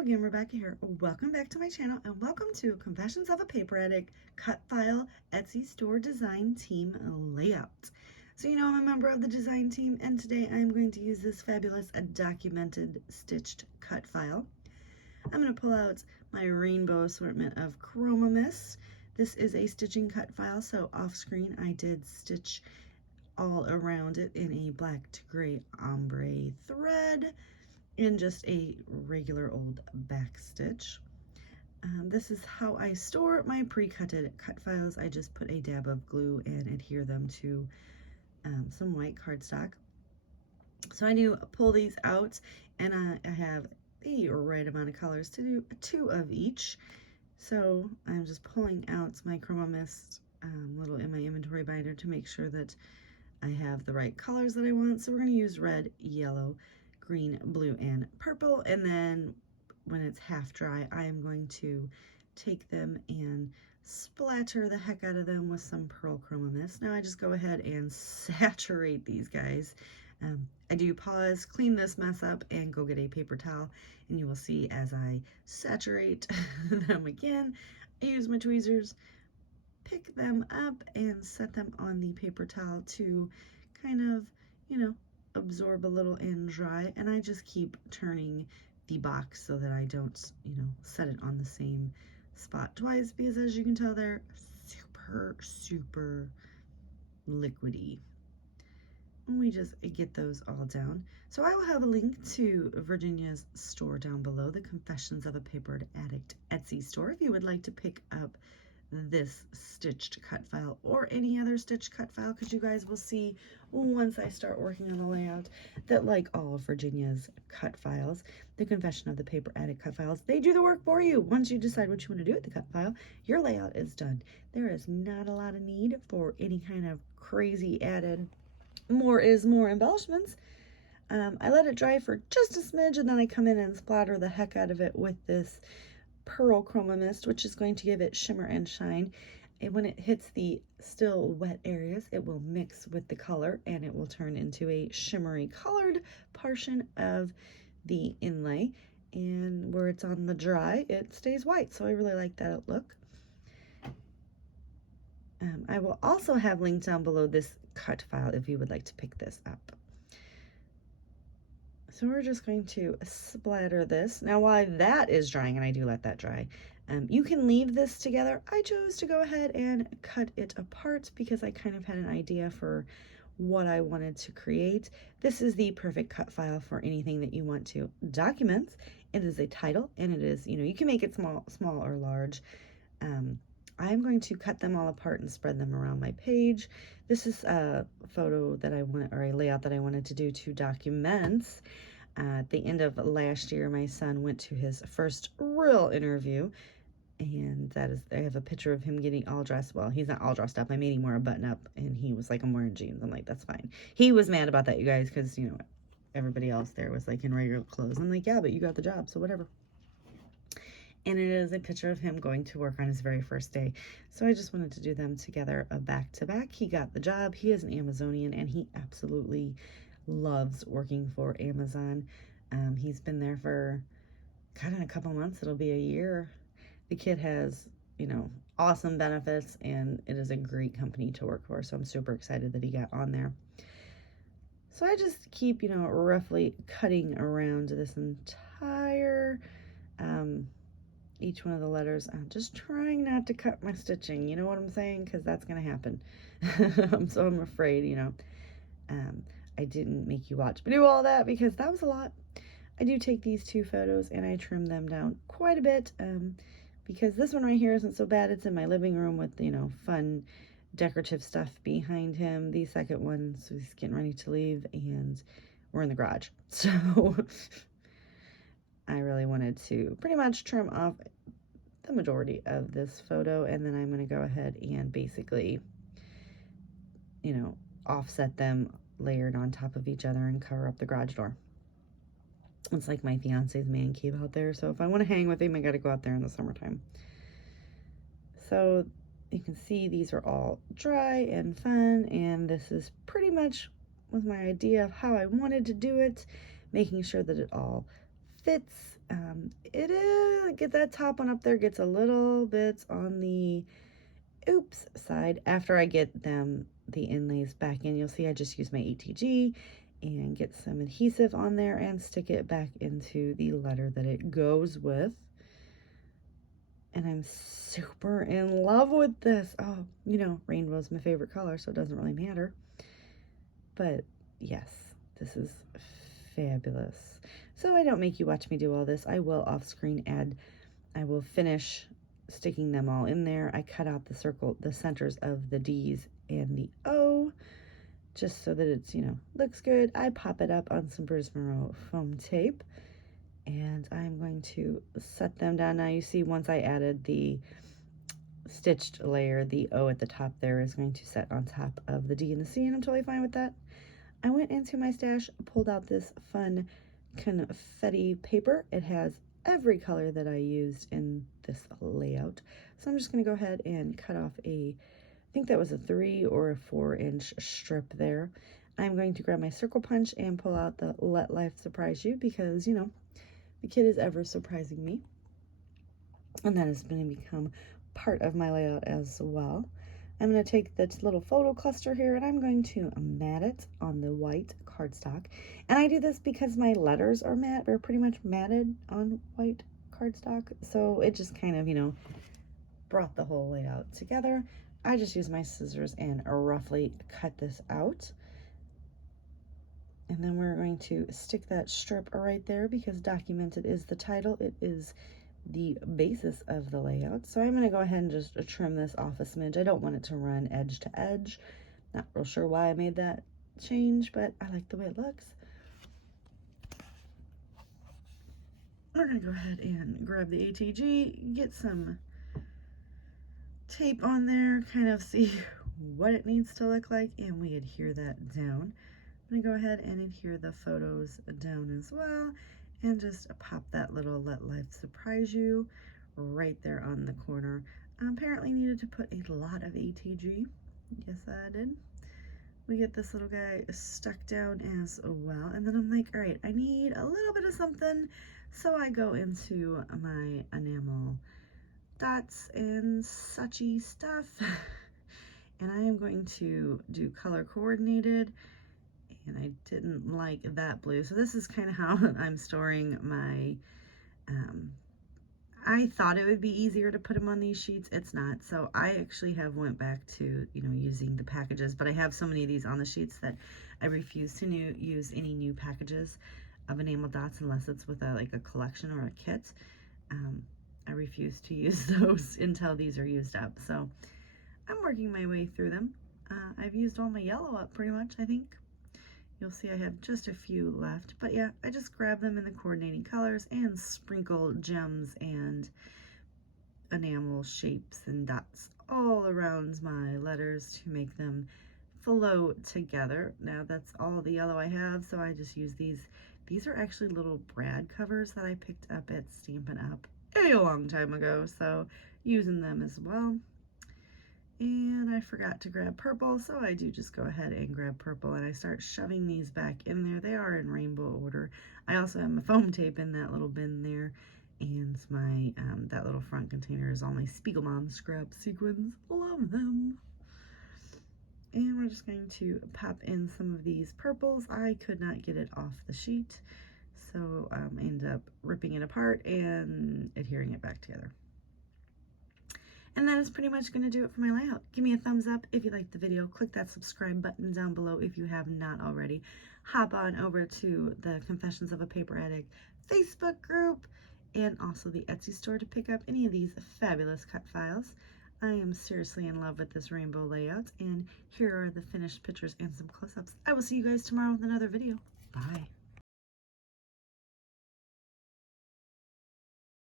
Hello again, Rebecca here. Welcome back to my channel and welcome to Confessions of a Paper Addict Cut File Etsy store design team layout. So you know I'm a member of the design team and today I'm going to use this fabulous documented stitched cut file. I'm going to pull out my rainbow assortment of Chroma Mist. This is a stitching cut file, so off screen I did stitch all around it in a black to gray ombre thread in just a regular old back stitch. This is how I store my pre-cutted cut files. I just put a dab of glue and adhere them to some white cardstock. So I do pull these out, and I have the right amount of colors to do 2 of each. So I'm just pulling out my Chroma Mist little in my inventory binder to make sure that I have the right colors that I want. So we're going to use red, yellow, green, blue, and purple, and then when it's half dry I am going to take them and splatter the heck out of them with some Pearl Chroma Mist. Now I just go ahead and saturate these guys. I do pause, clean this mess up, and go get a paper towel, and you will see as I saturate them again, I use my tweezers, pick them up, and set them on the paper towel to kind of, absorb a little and dry. And I just keep turning the box so that I don't, set it on the same spot twice, because as you can tell, they're super liquidy. And we just get those all down. So I will have a link to Virginia's store down below, the Confessions of a Paper Addict Etsy store, if you would like to pick up this stitched cut file or any other stitched cut file, because you guys will see once I start working on the layout that, like all of Virginia's cut files, the Confession of the Paper Addict cut files, they do the work for you. Once you decide what you want to do with the cut file, your layout is done. There is not a lot of need for any kind of crazy added more is more embellishments. I let it dry for just a smidge, and then I come in and splatter the heck out of it with this Pearl Chroma Mist, which is going to give it shimmer and shine. And when it hits the still wet areas, it will mix with the color and it will turn into a shimmery colored portion of the inlay. And where it's on the dry, it stays white. So I really like that look. I will also have linked down below this cut file if you would like to pick this up. So we're just going to splatter this. Now while that is drying, and I do let that dry, you can leave this together. I chose to go ahead and cut it apart because I kind of had an idea for what I wanted to create. This is the perfect cut file for anything that you want to document. It is a title, and it is, you can make it small or large. I'm going to cut them all apart and spread them around my page. This is a photo that I want, or a layout that I wanted to do to document. At the end of last year, my son went to his first real interview, and I have a picture of him getting all dressed. Well, he's not all dressed up. I made him wear a button up, and he was like, I'm wearing jeans. I'm like, that's fine. He was mad about that, you guys, because, everybody else there was like in regular clothes. I'm like, yeah, but you got the job, so whatever. And it is a picture of him going to work on his very first day. So I just wanted to do them together back to back. He got the job. He is an Amazonian, and he absolutely loves working for Amazon. He's been there for, God, in a couple months, it'll be a year. The kid has, awesome benefits, and it is a great company to work for. So I'm super excited that he got on there. So I just keep, roughly cutting around this entire, each one of the letters. I'm just trying not to cut my stitching, you know what I'm saying? Because that's going to happen. So I'm afraid, I didn't make you watch me do all that because that was a lot. I do take these 2 photos and I trim them down quite a bit because this one right here isn't so bad. It's in my living room with, fun decorative stuff behind him. The second one, so he's getting ready to leave, and we're in the garage. So I really wanted to pretty much trim off the majority of this photo, and then I'm going to go ahead and basically, offset them layered on top of each other and cover up the garage door. It's like my fiance's man cave out there, so if I want to hang with him, I got to go out there in the summertime. So you can see these are all dry and fun, and this is pretty much was my idea of how I wanted to do it, making sure that it all fits it is, get that top one up there, gets a little bit on the oops side. After I get them, the inlays back in, you'll see I just use my ATG and get some adhesive on there and stick it back into the letter that it goes with. And I'm super in love with this. Oh, you know, rainbow's my favorite color, so it doesn't really matter. But yes, this is fabulous. So I don't make you watch me do all this. I will off screen I will finish sticking them all in there. I cut out the centers of the D's and the O, just so that it's, you know, looks good. I pop it up on some Bruce Monroe foam tape, and I'm going to set them down. Now you see, once I added the stitched layer, the O at the top there is going to set on top of the D and the C, and I'm totally fine with that. I went into my stash, pulled out this fun confetti paper. It has every color that I used in this layout. So I'm just going to go ahead and cut off I think that was a 3 or a 4-inch strip there. I'm going to grab my circle punch and pull out the Let Life Surprise You, because, you know, the kid is ever surprising me. And that is going to become part of my layout as well. I'm going to take this little photo cluster here and I'm going to mat it on the white cardstock. And I do this because my letters are matte. They're pretty much matted on white cardstock. So it just kind of, you know, brought the whole layout together. I just use my scissors and roughly cut this out. And then we're going to stick that strip right there because documented is the title. It is the basis of the layout. So I'm going to go ahead and just trim this off a smidge. I don't want it to run edge to edge. Not real sure why I made that change, but I like the way it looks. We're going to go ahead and grab the ATG, get some tape on there, kind of see what it needs to look like, and we adhere that down. I'm going to go ahead and adhere the photos down as well, and just pop that little Let Life Surprise You right there on the corner. I apparently needed to put a lot of ATG. Yes, I did. We get this little guy stuck down as well. And then I'm like, all right, I need a little bit of something. So I go into my enamel dots and suchy stuff. And I am going to do color coordinated. And I didn't like that blue. So this is kind of how I'm storing my, I thought it would be easier to put them on these sheets. It's not. So I actually have went back to, you know, using the packages, but I have so many of these on the sheets that I refuse to use any new packages of enamel dots unless it's with like a collection or a kit. I refuse to use those until these are used up. So I'm working my way through them. I've used all my yellow up pretty much, I think. You'll see I have just a few left, but yeah, I just grab them in the coordinating colors and sprinkle gems and enamel shapes and dots all around my letters to make them flow together. Now that's all the yellow I have, so I just use these. These are actually little brad covers that I picked up at Stampin' Up! A long time ago, so using them as well. And I forgot to grab purple, so I do just go ahead and grab purple and I start shoving these back in there. They are in rainbow order. I also have my foam tape in that little bin there, and my that little front container is all my Spiegelmom scrap sequins. Love them. And we're just going to pop in some of these purples. I could not get it off the sheet, so I ended up ripping it apart and adhering it back together. And that is pretty much going to do it for my layout. Give me a thumbs up if you liked the video. Click that subscribe button down below if you have not already. Hop on over to the Confessions of a Paper Addict Facebook group and also the Etsy store to pick up any of these fabulous cut files. I am seriously in love with this rainbow layout, and here are the finished pictures and some close-ups. I will see you guys tomorrow with another video. Bye.